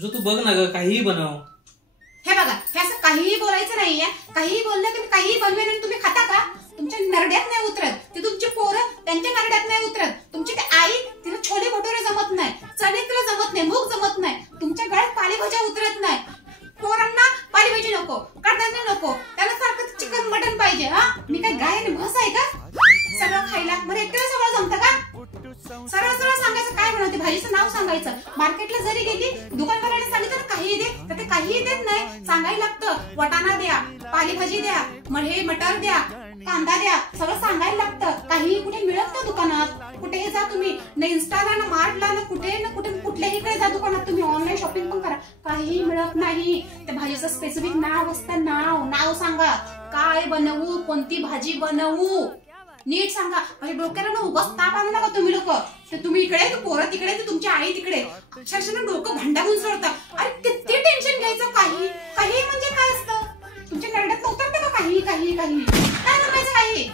तुझं तू बघ ना ग, काहीही बनव. हे बघा, हे असं काहीही बोलायचं नाहीये. काहीही बोललं की मी काहीही बनवेन आणि तुम्ही खाता का? तुमच्या नरड्यात नाही उतरत. ते तुमची पोरं त्यांच्या नरड्यात नाही उतरत. तुमची ते आई, तिला छोले भटुरे जमत नाही, चणे तिला जमत नाही, मूग जमत नाही, तुमच्या गळ्यात पालेभाज्या उतरत नाही. पोरांना पालेभाजी नको, कडधान्य नको, त्याला सारखं चिकन मटन पाहिजे. हा, मी काय गाय आणि म्हस आहे का सगळं खायला? मला एकट्याला सगळं जमतं का? सरळ सरळ सांगायचं काय बनवते, भाजीचं नाव सांगायचं. मार्केटला जरी गेली, दुकानदाराने सांगितलं काही दे, तर ते काहीही देत नाही. सांगायला लागतं वाटाणा द्या, पालेभाजी द्या, हे मटर द्या, कांदा द्या, सगळं सांगायला लागतं. काही कुठे मिळत ना दुकानात. कुठेही जा तुम्ही, ना इन्स्टाला ना मार्टला ना कुठे कुठल्याही कडे जा दुकानात, तुम्ही ऑनलाईन शॉपिंग पण करा, काहीही मिळत नाही. त्या भाजीचं स्पेसिफिक नाव असतं. नाव सांगा, काय बनवू, कोणती भाजी बनवू, नीट सांगा. म्हणजे डोक्याला ना उगाच ताप आणू नका तुम्ही लोक. तुम्ही इकडे, पोरं तिकडे, तुमची आई तिकडे, अक्षरशः डोकं भांडावून सोडतं. अरे किती टेन्शन घ्यायचं. काही म्हणजे काय असतं? तुमच्या नरड्यात उतरतं का काही काय बनवायचं? काही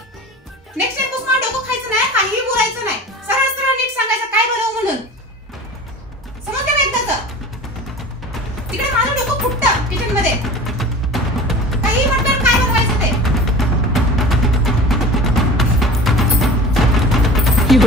नेक्स्ट टाइम पासून डोकं खायचं नाही, काहीही बोलायचं नाही. सरळ सरळ नीट सांगायचं काय बनवू म्हणून. समजतं का एकदाच? तिकडे माझं डोकं फुटतं किचन मध्ये. काही म्हणतात काय बनवायचं ते. You